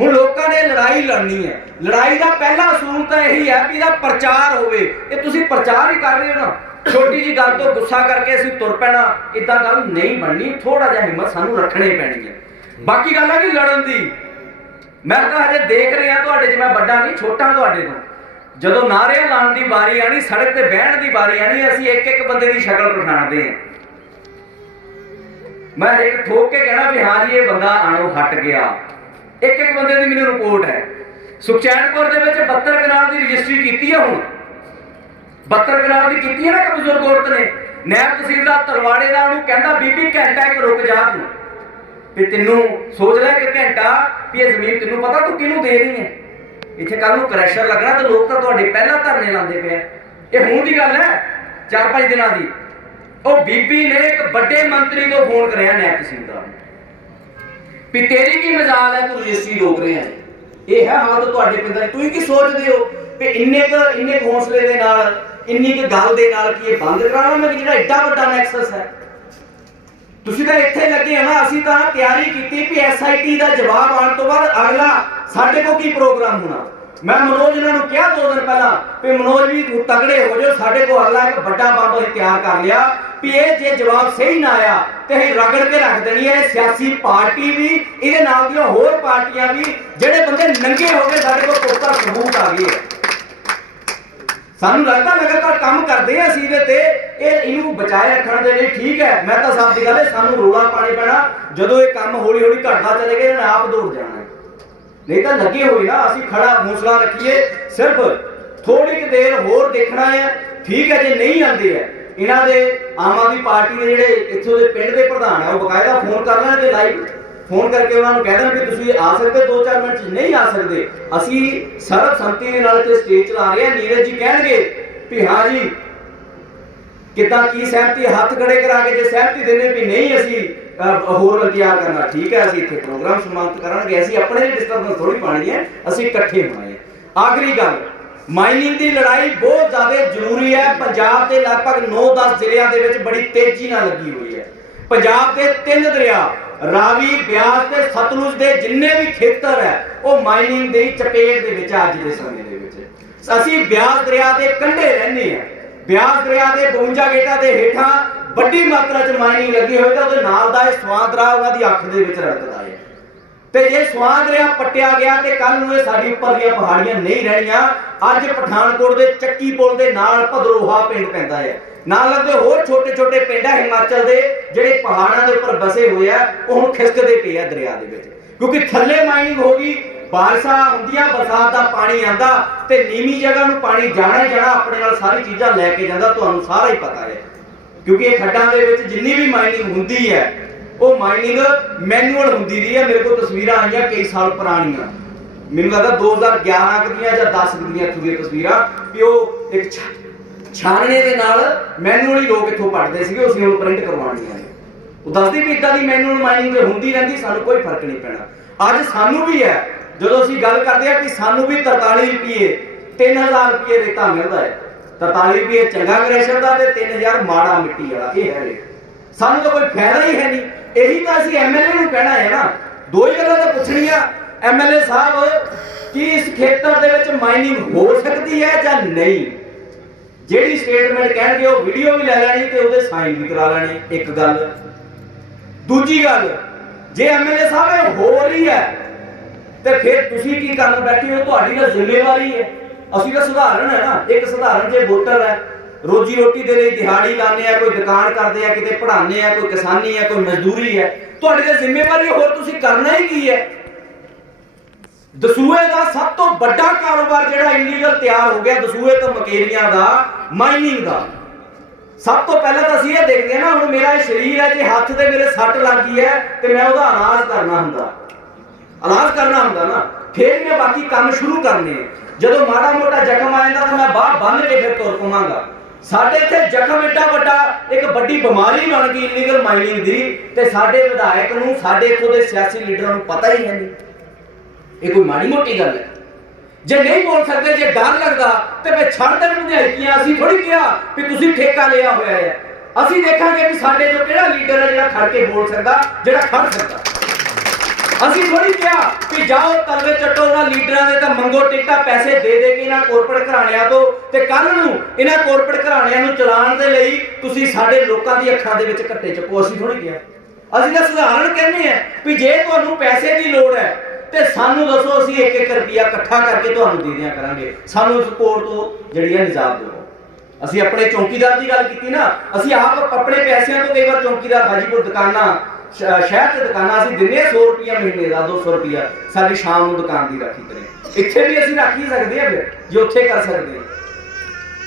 [SPEAKER 1] ਹੁਣ ਲੋਕਾਂ ਨੇ ਲੜਾਈ ਲੜਨੀ ਹੈ। ਲੜਾਈ ਦਾ ਪਹਿਲਾ ਅਸੂਲ ਤਾਂ ਇਹੀ ਹੈ ਵੀ ਇਹਦਾ ਪ੍ਰਚਾਰ ਹੋਵੇ। ਇਹ ਤੁਸੀਂ ਪ੍ਰਚਾਰ ਹੀ ਕਰ ਰਹੇ ਹੋ ਨਾ। ਛੋਟੀ ਜੀ ਗੱਲ ਤੋਂ ਗੁੱਸਾ ਕਰਕੇ ਅਸੀਂ ਤੁਰ ਪੈਣਾ ਇਦਾਂ ਗੱਲ ਨਹੀਂ ਬਣਨੀ। ਥੋੜਾ ਜਿਹਾ ਹਿੰਮਤ ਸਾਨੂੰ ਰੱਖਣੀ ਪੈਣੀ ਹੈ। ਬਾਕੀ ਗੱਲ ਹੈ ਕਿ ਲੜਨ ਦੀ। ਮੈਂ ਤਾਂ ਹਜੇ ਦੇਖ ਰਿਹਾ ਤੁਹਾਡੇ 'ਚ, ਮੈਂ ਵੱਡਾ ਨਹੀਂ, ਛੋਟਾ ਤੁਹਾਡੇ ਤੋਂ। ਜਦੋਂ ਨਾਅਰੇ ਲਾਉਣ ਦੀ ਵਾਰੀ ਆਣੀ ਸੜਕ ਤੇ ਬਹਿਣ ਦੀ ਵਾਰੀ ਆਣੀ ਅਸੀਂ ਇੱਕ ਇੱਕ ਬੰਦੇ ਦੀ ਸ਼ਕਲ ਪਛਾਣਦੇ ਹਾਂ। ਮੈਂ ਇੱਕ ਠੋਕ ਕੇ ਕਹਿਣਾ ਵੀ ਹਾਂ ਜੀ, ਇਹ ਬੰਦਾ ਆਣੋ ਹਟ ਗਿਆ। ਇੱਕ ਇੱਕ ਬੰਦੇ ਦੀ ਮੈਨੂੰ ਰਿਪੋਰਟ ਹੈ। ਸੁਖਚੈਨਪੁਰ ਦੇ ਵਿੱਚ 72 ਕਨਾਲ ਦੀ ਰਜਿਸਟਰੀ ਕੀਤੀ ਹੈ ਹੁਣ। 72 ਕਨਾਲ ਦੀ ਕੀਤੀ ਹੈ ਨਾ ਇੱਕ ਬਜ਼ੁਰਗ ਔਰਤ ਨੇ। ਨੈਬ ਤਹਿਸੀਲਦਾਰ ਤਲਵਾੜੇ ਦਾ ਉਹਨੂੰ ਕਹਿੰਦਾ, ਬੀਬੀ, ਘੰਟਾ ਇੱਕ ਰੁਕ ਜਾ ਤੂੰ। ਵੀ ਤੈਨੂੰ ਸੋਚ ਲੈ ਕਿ ਘੰਟਾ ਵੀ ਇਹ ਜ਼ਮੀਨ ਤੈਨੂੰ ਪਤਾ ਤੂੰ ਕਿਹਨੂੰ ਦੇ ਰਹੀ ਹੈ? ਇੱਥੇ ਕੱਲ ਨੂੰ ਕ੍ਰੈਸ਼ਰ ਲੱਗਣਾ ਤੇ ਲੋਕ ਤਾਂ ਤੁਹਾਡੇ ਪਹਿਲਾਂ ਧਰਨੇ ਲਾਉਂਦੇ ਪਏ ਇਹ ਹੁਣ ਦੀ ਗੱਲ ਹੈ, ਚਾਰ ਪੰਜ ਦਿਨਾਂ ਦੀ। ਉਹ ਬੀਬੀ ਨੇ ਇੱਕ ਵੱਡੇ ਮੰਤਰੀ ਤੋਂ ਫੋਨ ਕਰਿਆ ਨੈਬ ਤਹਿਸੀਲਦਾਰ ਨੂੰ ਵੀ ਤੇਰੀ ਕੀ ਮਜ਼ਾਲ ਹੈ ਤੂੰ ਰਜਿਸਟਰੀ ਰੋਕ ਰਿਹਾ ਇਹ ਹੈ ਹਾਲਤ ਤੁਹਾਡੇ ਪਿੰਡਾਂ ਦੀ ਤੁਸੀਂ ਕੀ ਸੋਚਦੇ ਹੋ ਕਿ ਇੰਨੇ ਕੁ ਇੰਨੇ ਹੌਸਲੇ ਦੇ ਨਾਲ, ਇੰਨੀ ਕੁ ਗੱਲ ਦੇ ਨਾਲ ਕੀ ਇਹ ਬੰਦ ਕਰਾਉਣਾ ਮੈਂ ਜਿਹੜਾ ਐਡਾ ਵੱਡਾ ਨੈਕਸਸ ਹੈ। ਤੁਸੀਂ ਤਾਂ ਇੱਥੇ ਲੱਗੇ ਹੋ ਨਾ, ਅਸੀਂ ਤਾਂ ਤਿਆਰੀ ਕੀਤੀ ਵੀ ਐਸਆਈਟੀ ਦਾ ਜਵਾਬ ਆਉਣ ਤੋਂ ਬਾਅਦ ਅਗਲਾ ਸਾਡੇ ਕੋਲ ਕੀ ਪ੍ਰੋਗਰਾਮ ਹੋਣਾ। ਮੈਂ ਮਨੋਜ ਇਹਨਾਂ ਨੂੰ ਕਿਹਾ ਦੋ ਦਿਨ ਪਹਿਲਾਂ ਵੀ ਮਨੋਜ ਵੀ ਤਗੜੇ ਹੋ ਜਾਓ, ਸਾਡੇ ਕੋਲ ਅਗਲਾ ਇੱਕ ਵੱਡਾ ਬੰਬ ਅਸੀਂ ਤਿਆਰ ਕਰ ਲਿਆ ਵੀ ਇਹ ਜੇ ਜਵਾਬ ਸਹੀ ਨਾ ਆਇਆ ਤੇ ਅਸੀਂ ਰਗੜ ਕੇ ਰੱਖ ਦੇਣੀ ਹੈ, ਇਹ ਸਿਆਸੀ ਪਾਰਟੀ ਵੀ, ਇਹਦੇ ਨਾਲ ਦੀਆਂ ਹੋਰ ਪਾਰਟੀਆਂ ਵੀ, ਜਿਹੜੇ ਬੰਦੇ ਨੰਗੇ ਹੋ ਗਏ, ਸਾਡੇ ਕੋਲ ਪੁਖਤਾ ਸਬੂਤ ਆ ਗਏ ਹੈ। ਸਾਨੂੰ ਲੱਗਦਾ ਲਗਾਤਾਰ ਕੰਮ ਕਰਦੇ ਆ ਅਸੀਂ ਇਹਦੇ ਤੇ ਇਹ ਇਹਨੂੰ ਬਚਾਏ ਰੱਖਣ ਦੇ ਲਈ ਠੀਕ ਹੈ। ਮੈਂ ਤਾਂ ਸਾਫ਼ ਦੀ ਗੱਲ ਹੈ, ਸਾਨੂੰ ਰੋਲਾ ਪਾਣੀ ਪੈਣਾ। ਜਦੋਂ ਇਹ ਕੰਮ ਹੌਲੀ ਹੌਲੀ ਘਟਦਾ ਚਲੇਗਾ ਇਹਨਾਂ ਆਪ ਦੌੜ ਜਾਣਾ ਨਹੀਂ ਤਾਂ ਲੱਗੇ ਹੋਏ ਨਾ, ਅਸੀਂ ਖੜਾ ਹੌਸਲਾ ਰੱਖੀਏ। ਸਿਰਫ ਥੋੜੀ ਕਿ ਦੇਰ ਹੋਰ ਦੇਖਣਾ ਹੈ। ਠੀਕ ਹੈ, ਜੇ ਨਹੀਂ ਆਉਂਦੇ ਹੈ, ਇਹਨਾਂ ਦੇ ਆਮ ਆਦਮੀ ਪਾਰਟੀ ਦੇ ਜਿਹੜੇ ਇੱਥੋਂ ਦੇ ਪਿੰਡ ਦੇ ਪ੍ਰਧਾਨ ਆ ਉਹ ਬਕਾਇਦਾ ਫੋਨ ਕਰ ਲੈਣਗੇ ਲਾਈਵ ਫੋਨ ਕਰਕੇ ਉਹਨਾਂ ਨੂੰ ਕਹਿ ਦੇਣ ਕਿ ਤੁਸੀਂ ਆ ਸਕਦੇ 2-4 ਮਿੰਟ ਚ ਨਹੀਂ ਆ ਸਕਦੇ। ਅਸੀਂ ਸਰਬ ਸੰਮਤੀ ਦੇ ਨਾਲ ਤੇ ਸਟੇਜ ਚਲਾ ਰਹੇ ਹਾਂ। ਨੀਰਜ ਜੀ ਕਹਿਣਗੇ ਵੀ ਹਾਂ ਜੀ, ਕਿੱਦਾਂ ਕੀ ਸਹਿਮਤੀ, ਹੱਥ ਖੜੇ ਕਰਾ ਕੇ ਜੇ ਸਹਿਮਤੀ ਦੇਣੇ ਵੀ ਨਹੀਂ ਅਸੀਂ ਹੋਰ ਇੰਤਜ਼ਾਰ ਕਰਨਾ। ਠੀਕ ਹੈ, ਅਸੀਂ ਇੱਥੇ ਪ੍ਰੋਗਰਾਮ ਸਮਾਪਤ ਕਰਾਂਗੇ। ਅਸੀਂ ਆਪਣੇ ਡਿਸਟਰਬੈਂਸ ਥੋੜੀ ਪਾਣੀ ਹੈ। ਅਸੀਂ ਇਕੱਠੇ ਹੋਣਾ ਹੈ। ਆਖਰੀ ਗੱਲ ਮਾਈਨਿੰਗ ਦੀ ਲੜਾਈ ਬਹੁਤ ਜ਼ਿਆਦਾ ਜ਼ਰੂਰੀ ਹੈ। ਪੰਜਾਬ ਦੇ ਲਗਭਗ 9-10 ਜ਼ਿਲ੍ਹਿਆਂ ਦੇ ਵਿੱਚ ਬੜੀ ਤੇਜ਼ੀ ਨਾਲ ਲੱਗੀ ਹੋਈ ਹੈ। ਪੰਜਾਬ ਦੇ ਤਿੰਨ ਦਰਿਆ ਰਾਵੀ ਬਿਆਸ ਤੇ ਸਤਲੁਜ ਦੇ ਜਿੰਨੇ ਵੀ ਖੇਤਰ ਹੈ, ਉਹ ਮਾਈਨਿੰਗ ਦੀ ਚਪੇਟ ਦੇ ਵਿੱਚ ਅੱਜ ਦੇ ਸਮੇਂ ਦੇ ਵਿੱਚ। ਅਸੀਂ ਬਿਆਸ ਦਰਿਆ ਦੇ ਕੰਢੇ ਰਹਿੰਦੇ ਆ ਬਿਆਸ ਦਰਿਆ ਦੇ 52 ਗੇਟਾਂ ਦੇ ਹੇਠਾਂ ਵੱਡੀ ਮਾਤਰਾ 'ਚ ਮਾਈਨਿੰਗ ਲੱਗੀ ਹੋਈ ਤਾਂ ਉਹਦੇ ਨਾਲ ਦਾ ਇਹ ਸਵਾਦਰਾ ਉਹਨਾਂ ਦੀ ਅੱਖ ਦੇ ਵਿੱਚ ਰੜਕਦਾ ਤੇ ਜੇ ਸਵਾਦ ਰਿਆ ਪੱਟਿਆ ਗਿਆ ਤੇ ਕੱਲ ਨੂੰ ਇਹ ਸਾਡੀ ਉੱਪਰ ਦੀਆਂ ਪਹਾੜੀਆਂ ਨਹੀਂ ਰਹਿਣੀਆਂ। ਅੱਜ ਪਠਾਨਕੋਟ ਦੇ ਚੱਕੀ ਪੁਲ ਦੇ ਨਾਲ ਭਦਰੋਹਾ ਪਿੰਡ ਪੈਂਦਾ ਹੈ। ਨਾਲ ਲੱਗਦੇ ਹੋਰ ਛੋਟੇ ਛੋਟੇ ਪਿੰਡ ਆ ਹਿਮਾਚਲ ਦੇ, ਜਿਹੜੇ ਪਹਾੜਾਂ ਦੇ ਉੱਪਰ ਬਸੇ ਹੋਏ ਆ, ਉਹ ਹੁਣ ਖਿਸਕਦੇ ਪਏ ਆ ਦਰਿਆ ਦੇ ਵਿੱਚ। ਕਿਉਂਕਿ ਥੱਲੇ ਮਾਈਨਿੰਗ ਹੋ ਗਈ, ਬਾਰਿਸ਼ਾਂ ਹੁੰਦੀਆਂ, ਬਰਸਾਤ ਦਾ ਪਾਣੀ ਆਂਦਾ ਤੇ ਨੀਵੀਂ ਜਗ੍ਹਾ ਨੂੰ ਪਾਣੀ ਜਾਣਾ ਹੀ ਜਾਣਾ ਆਪਣੇ ਨਾਲ ਸਾਰੀ ਚੀਜ਼ਾਂ ਲੈ ਕੇ ਜਾਂਦਾ, ਤੁਹਾਨੂੰ ਸਾਰਾ ਹੀ ਪਤਾ ਹੈ। ਕਿਉਂਕਿ ਇਹ ਖੱਡਾਂ ਦੇ ਵਿੱਚ ਜਿੰਨੀ ਵੀ ਮਾਈਨਿੰਗ ਹੁੰਦੀ ਹੈ ਉਹ ਮਾਈਨਿੰਗ ਮੈਨੂਅਲ ਹੁੰਦੀ ਰਹੀ ਹੈ ਮੇਰੇ ਕੋਲ ਤਸਵੀਰਾਂ ਆਈਆਂ ਕਈ ਸਾਲ ਪੁਰਾਣੀਆਂ। ਮੈਨੂੰ ਲੱਗਦਾ 2011 ਕੁ ਦੀਆਂ ਜਾਂ 10 ਦੀਆਂ ਇੱਥੋਂ ਦੀਆਂ ਤਸਵੀਰਾਂ ਵੀ ਉਹ ਇੱਕ ਛ- ਛਾਨਣੇ ਦੇ ਨਾਲ ਮੈਨੂਅਲੀ ਲੋਕ ਇੱਥੋਂ ਪੜਦੇ ਸੀਗੇ, ਉਸ ਨੂੰ ਪ੍ਰਿੰਟ ਕਰਵਾਉਣੀਆਂ ਨੇ। ਉਹ ਦੱਸਦੀ ਵੀ ਇਦਾਂ ਦੀ ਮੈਨੂਅਲ ਮਾਈਨਿੰਗ ਹੁੰਦੀ ਰਹਿੰਦੀ, ਸਾਨੂੰ ਕੋਈ ਫ਼ਰਕ ਨਹੀਂ ਪੈਣਾ। ਅੱਜ ਸਾਨੂੰ ਵੀ ਹੈ, ਜਦੋਂ ਅਸੀਂ ਗੱਲ ਕਰਦੇ ਆ ਕਿ ਸਾਨੂੰ ਵੀ 43 ਰੁਪਏ 3000 ਰੁਪਏ ਰੇਤਾ ਮਿਲਦਾ ਹੈ। 43 ਰੁਪਏ ਚੰਗਾ ਕ੍ਰੈਸ਼ਰ ਦਾ ਤੇ 3000 ਮਾੜਾ ਮਿੱਟੀ ਵਾਲਾ, ਇਹ ਹੈ ਸਾਨੂੰ ਤਾਂ ਕੋਈ ਫਾਇਦਾ ਹੀ ਹੈ ਨਹੀਂ। ਇਹੀ ਤਾਂ ਅਸੀਂ ਐਮਐਲਏ ਨੂੰ ਕਹਿਣਾ ਹੈ ਨਾ। ਦੋ ਹੀ ਗੱਲਾਂ ਤਾਂ ਪੁੱਛਣੀਆਂ। ਐਮਐਲਏ ਸਾਹਿਬ, ਕੀ ਇਸ ਖੇਤਰ ਦੇ ਵਿੱਚ ਮਾਈਨਿੰਗ ਹੋ ਸਕਦੀ ਹੈ ਜਾਂ ਨਹੀਂ? ਜਿਹੜੀ ਸਟੇਟਮੈਂਟ ਕਹਿਣਗੇ, ਉਹ ਵੀਡੀਓ ਵੀ ਲੈ ਲੈਣੀ ਤੇ ਉਹਦੇ ਸਾਈਨ ਵੀ ਕਰਾ ਲੈਣੇ, ਇੱਕ ਗੱਲ। ਦੂਜੀ ਗੱਲ, ਜੇ ਐਮਐਲਏ ਸਾਹਿਬ ਇਹ ਹੋ ਰਹੀ ਹੈ, ਤੇ ਫਿਰ ਤੁਸੀਂ ਕੀ ਕਰਨ ਬੈਠੇ ਹੋ? ਤੁਹਾਡੀ ਤਾਂ ਜ਼ਿੰਮੇਵਾਰੀ ਹੈ। ਅਸੀਂ ਤਾਂ ਸਧਾਰਨ ਹੈ ਨਾ। ਇੱਕ ਸਧਾਰਨ ਜੇ ਵੋਟਰ ਹੈ ਰੋਜੀ ਰੋਟੀ ਦੇ ਲਈ ਦਿਹਾੜੀ ਲਾਉਂਦੇ ਆ, ਕੋਈ ਦੁਕਾਨ ਕਰਦੇ ਆ, ਕਿਤੇ ਪੜ੍ਹਾਉਂਦੇ ਆ, ਕੋਈ ਕਿਸਾਨੀ ਹੈ ਕੋਈ ਮਜ਼ਦੂਰੀ ਹੈ ਤੁਹਾਡੀ ਤੇ ਜ਼ਿੰਮੇਵਾਰੀ ਹੋਰ ਤੁਸੀਂ ਕਰਨਾ ਹੀ ਕੀ ਹੈ ਦਸੂਏ ਦਾ ਸਭ ਤੋਂ ਵੱਡਾ ਕਾਰੋਬਾਰ ਜਿਹੜਾ ਇਲੀਗਲ ਤਿਆਰ ਹੋ ਗਿਆ, ਦਸੂਏ ਤੋਂ ਮਕੇਰੀਆਂ ਦਾ ਮਾਈਨਿੰਗ ਦਾ। ਸਭ ਤੋਂ ਪਹਿਲਾਂ ਤਾਂ ਅਸੀਂ ਇਹ ਦੇਖਦੇ ਹਾਂ ਨਾ, ਹੁਣ ਮੇਰਾ ਇਹ ਸਰੀਰ ਹੈ ਜੇ ਹੱਥ ਤੇ ਮੇਰੇ ਸੱਟ ਲੱਗ ਗਈ ਹੈ, ਤੇ ਮੈਂ ਉਹਦਾ ਇਲਾਜ ਕਰਨਾ ਹੁੰਦਾ। ਇਲਾਜ ਕਰਨਾ ਹੁੰਦਾ ਨਾ। ਫਿਰ ਮੈਂ ਬਾਕੀ ਕੰਮ ਸ਼ੁਰੂ ਕਰਨੇ ਆ। ਜਦੋਂ ਮਾੜਾ ਮੋਟਾ ਜ਼ਖਮ ਆ ਜਾਂਦਾ, ਤਾਂ ਮੈਂ ਬਾਹਰ ਬੰਨ ਕੇ ਫਿਰ ਤੁਰ ਪਵਾਂਗਾ। ਸਾਡੇ ਇੱਥੇ ਜ਼ਖਮ ਏਡਾ ਵੱਡਾ, ਇੱਕ ਵੱਡੀ ਬਿਮਾਰੀ ਬਣ ਗਈ ਇਲੀਗਲ ਮਾਈਨਿੰਗ ਦੀ ਤੇ ਸਾਡੇ ਵਿਧਾਇਕ ਨੂੰ, ਸਾਡੇ ਇੱਥੋਂ ਦੇ ਸਿਆਸੀ ਲੀਡਰਾਂ ਨੂੰ ਪਤਾ ਹੀ ਹੈ ਨਹੀਂ। ਇਹ ਕੋਈ ਮਾੜੀ ਮੋਟੀ ਗੱਲ ਹੈ। ਜੇ ਨਹੀਂ ਬੋਲ ਸਕਦੇ, ਜੇ ਡਰ ਲੱਗਦਾ, ਤੇ ਮੈਂ ਛੱਡ ਦੇਣ ਨੂੰ ਵਿਧਾਇਕੀਆਂ ਅਸੀਂ ਥੋੜੀ ਕਿਹਾ ਵੀ ਤੁਸੀਂ ਠੇਕਾ ਲਿਆ ਹੋਇਆ ਹੈ। ਅਸੀਂ ਦੇਖਾਂਗੇ ਵੀ ਸਾਡੇ ਜੋ ਕਿਹੜਾ ਲੀਡਰ ਹੈ ਜਿਹੜਾ ਖੜ ਕੇ ਬੋਲ ਸਕਦਾ, ਜਿਹੜਾ ਖੜ ਸਕਦਾ। ਅਸੀਂ ਥੋੜੀ ਕਿਹਾ ਵੀ ਜਾਓ, ਤਲਵੇ ਚੱਟੋ ਉਹਨਾਂ ਲੀਡਰਾਂ ਦੇ ਤਾਂ ਮੰਗੋ ਟਿਕਟਾਂ ਪੈਸੇ ਦੇ ਦੇ ਕੇ ਇਹਨਾਂ ਕਾਰਪੋਰੇਟ ਘਰਾਣਿਆਂ ਤੋਂ ਤੇ ਕੱਲ ਨੂੰ ਇਹਨਾਂ ਕਾਰਪੋਰੇਟ ਘਰਾਣਿਆਂ ਨੂੰ ਚਲਾਉਣ ਦੇ ਲਈ ਤੁਸੀਂ ਸਾਡੇ ਲੋਕਾਂ ਦੀ ਅੱਖਾਂ ਦੇ ਵਿੱਚ ਘੱਟੇ ਚੱਕੋ, ਅਸੀਂ ਥੋੜੀ ਕਿਹਾ। ਅਸੀਂ ਤਾਂ ਸਧਾਰਨ ਕਹਿੰਦੇ ਆ ਵੀ ਜੇ ਤੁਹਾਨੂੰ ਪੈਸੇ ਦੀ ਲੋੜ ਹੈ, ਤੇ ਸਾਨੂੰ ਦੱਸੋ ਅਸੀਂ 1-1 ਰੁਪਿਆ ਇਕੱਠਾ ਕਰਕੇ ਤੁਹਾਨੂੰ ਦੇ ਦਿਆ ਕਰਾਂਗੇ। ਸਾਨੂੰ ਸਪੋਰਟ ਤੋਂ ਜਿਹੜੀ ਹੈ ਨਿਜਾਤ ਦਿਓ। ਅਸੀਂ ਆਪਣੇ ਚੌਕੀਦਾਰ ਦੀ ਗੱਲ ਕੀਤੀ ਨਾ, ਅਸੀਂ ਆਪ ਆਪਣੇ ਪੈਸਿਆਂ ਤੋਂ ਕਈ ਵਾਰ ਚੌਕੀਦਾਰ ਹਾਜੀਪੁਰ ਦੁਕਾਨਾਂ ਸ਼ਹਿਰ ਤੇ ਦੁਕਾਨਾਂ, ਅਸੀਂ ਦਿੰਦੇ ਆ 100 ਰੁਪਿਆ ਮਹੀਨੇ ਦਾ 200 ਰੁਪਿਆ ਸਾਡੀ ਸ਼ਾਮ ਨੂੰ ਦੁਕਾਨ ਦੀ ਰਾਖੀ ਕਰੇ ਇੱਥੇ ਵੀ ਅਸੀਂ ਰਾਖੀ ਸਕਦੇ ਆ ਜੇ ਉੱਥੇ ਕਰ ਸਕਦੇ ਆ